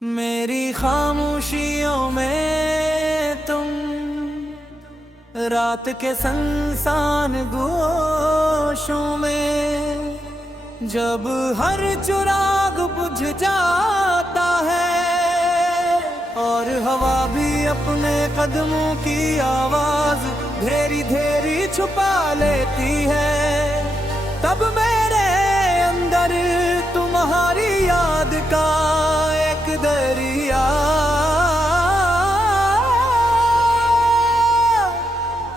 मेरी खामोशियों में तुम रात के संसान गोशों में, जब हर चिराग बुझ जाता है और हवा भी अपने कदमों की आवाज धेरी धेरी छुपा लेती है, तब मेरे अंदर तुम्हारी याद का एक दरिया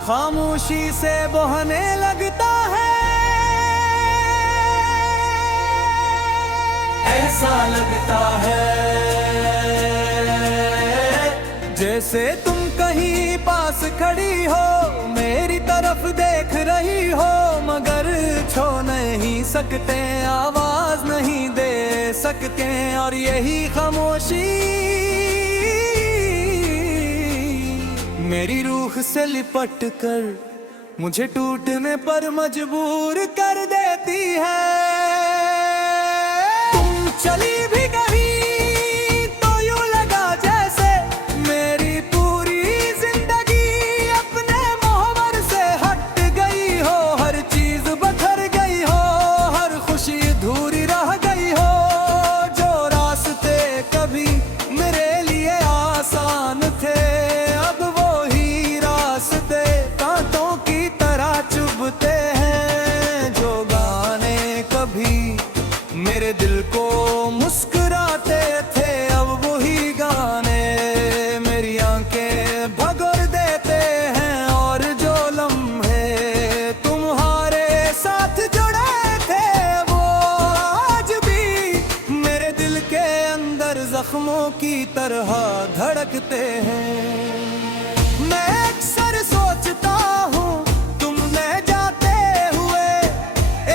खामोशी से बहने लगता है। ऐसा लगता है जैसे तुम कहीं पास खड़ी हो, मेरी तरफ देख रही हो, मगर छू नहीं सकते, आवाज नहीं दे सकते। और यही खामोशी मेरी रूह से लिपट कर मुझे टूटने पर मजबूर कर देती है। तुम चली भी कहीं तो यूं लगा जैसे मेरी पूरी जिंदगी अपने मोहब्बत से हट गई हो, हर चीज बखर गई हो, हर खुशी अधूरी रह गई हो। जो रास्ते कभी मेरे लिए आसान थे, अब वो ही रास्ते कांटों की तरह चुभते हैं। जो गाने कभी मेरे दिल को मुस्कुराते थे, अब वही गाने मेरी आंखें भगोर देते हैं। और जो लम्हे तुम्हारे साथ जुड़े थे, वो आज भी मेरे दिल के अंदर जख्मों की तरह धड़कते हैं। मैं अक्सर सोचता हूँ तुमने जाते हुए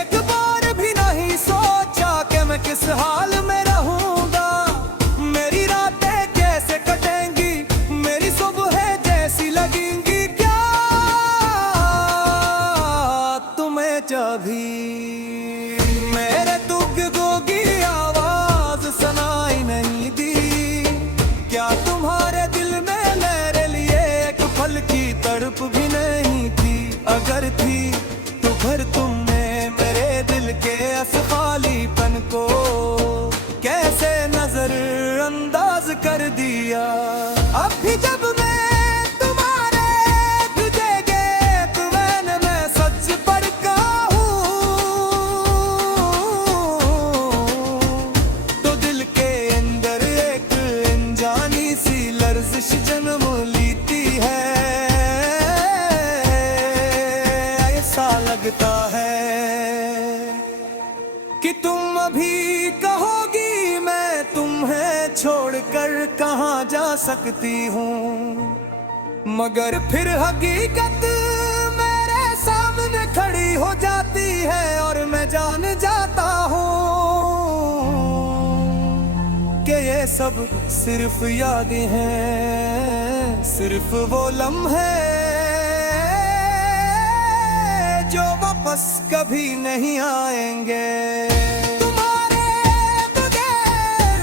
एक बार भी नहीं सोचा कि मैं किस हाल में रहूंगा, मेरी रातें कैसे कटेंगी, मेरी सुबह जैसी लगेंगी। क्या तुम्हें कभी मेरे दुखों की आवाज सुनाई नहीं दी? क्या तुम्हारे दिल में मेरे लिए एक पल की तड़प भी नहीं थी? अगर थी तो फिर तुमने मेरे दिल के इस खालीपन को कैसे नजरअंदाज कर दिया? अब भी जब मैं तुम्हारे तुझे तो मैं सच पढ़ता हूँ, तो दिल के अंदर एक अनजानी सी लर्जिश जन्म लेती है। ऐसा लगता है कि तुम अभी कहोगी मैं तुम्हें छोड़कर कहाँ जा सकती हूँ, मगर फिर हकीकत मेरे सामने खड़ी हो जाती है और मैं जान जाता हूँ कि ये सब सिर्फ यादें हैं, सिर्फ वो लम्हे जो वापस कभी नहीं आएंगे। तुम्हारे बगैर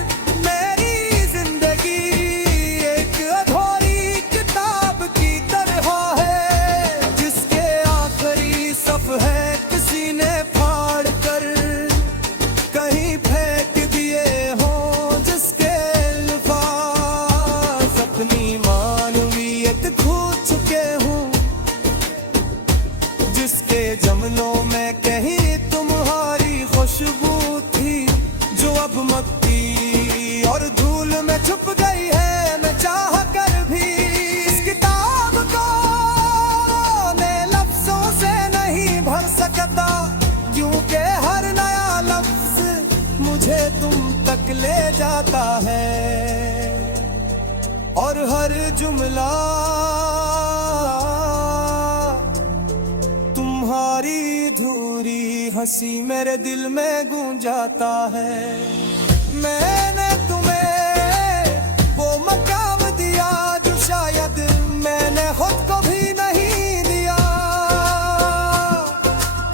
मेरी जिंदगी एक अधूरी किताब की तरह है, जिसके आखिरी सफ़े किसी ने फाड़ कर कहीं फेंक दिए हों, जिसके अल्फाज़ अपनी मानवियत खो चुके हों, जिसके जमलों में कहीं तुम्हारी खुशबू थी, जो अब मट्टी और धूल में छुप गई है। मैं चाह कर भी इस किताब को मैं लफ्जों से नहीं भर सकता, क्योंकि हर नया लफ्ज मुझे तुम तक ले जाता है और हर जुमला तुम्हारी धूरी हंसी मेरे दिल में गूंजाता है। मैंने तुम्हें वो मकाम दिया जो शायद मैंने खुद को भी नहीं दिया।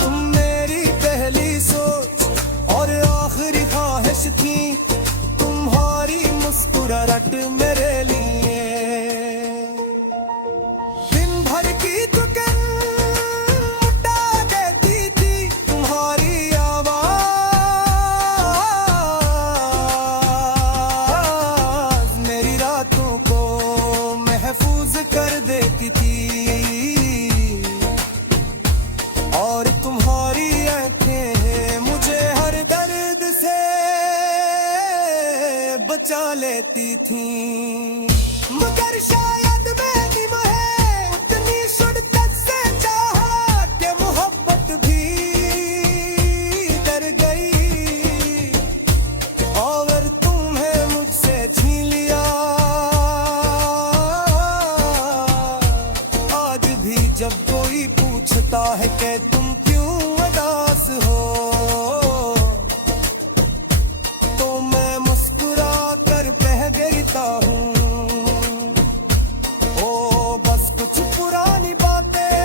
तुम मेरी पहली सोच और आखिरी ख्वाहिश थी, तुम्हारी मुस्कुराहट पूरा रट मेरे लिए। दिन भर की थकन उठा देती थी तुम्हारी आवाज, मेरी रातों को महफूज कर देती थी। और तुम्हारी आंखें मुझे हर दर्द से बचा लेती थी। मगर शायद मैंने उतनी शिद्दत से चाहा कि मोहब्बत भी डर गई। और तुम्हें मुझसे छीन लिया। आज भी जब कोई पूछता है कि तुम क्यों उदास हो, तो मैं मुस्कुरा कर कह देता हूँ, ओ बस कुछ पुरानी बातें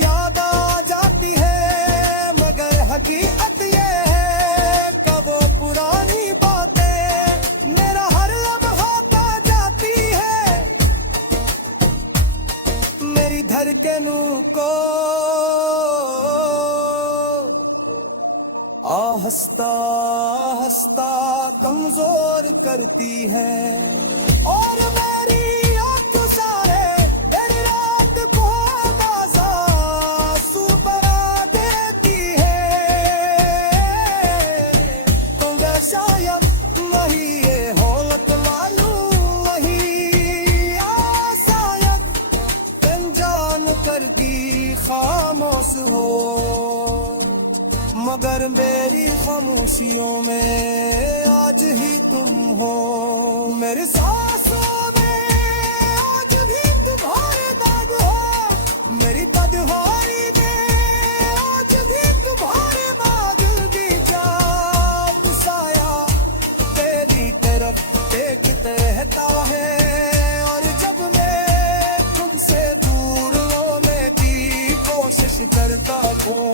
याद आ जाती है। मगर हकीकत ये है कि वो पुरानी बातें मेरा हर लम्हा खा जाती है। मेरी धड़कनों को आहिस्ता आहिस्ता कमजोर करती है। और मेरी आँखों सारे दिन रात को ताज़ा आंसू बना देती है। तो मैं शायद नहीं ये हालत मालूम नहीं, शायद अनजान कर दी खामोश हो। मगर मेरी खामोशियों में आज ही तुम हो। मेरे सांसों में आज भी तुम्हारे दाग हो। मेरी बदहाली में आज भी तुम्हारे बादल की चाँद साया तेरी तरफ देखते रहता है। और जब मैं तुमसे दूर होने की कोशिश करता हूँ,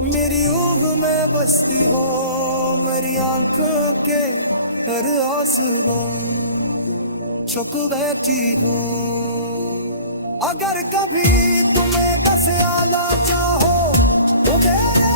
मेरी ऊँग में बसती हो मेरी आंखों के हर आंसुओं छुप बैठी हूँ। अगर कभी तुम्हें दस आना चाहो तो मेरे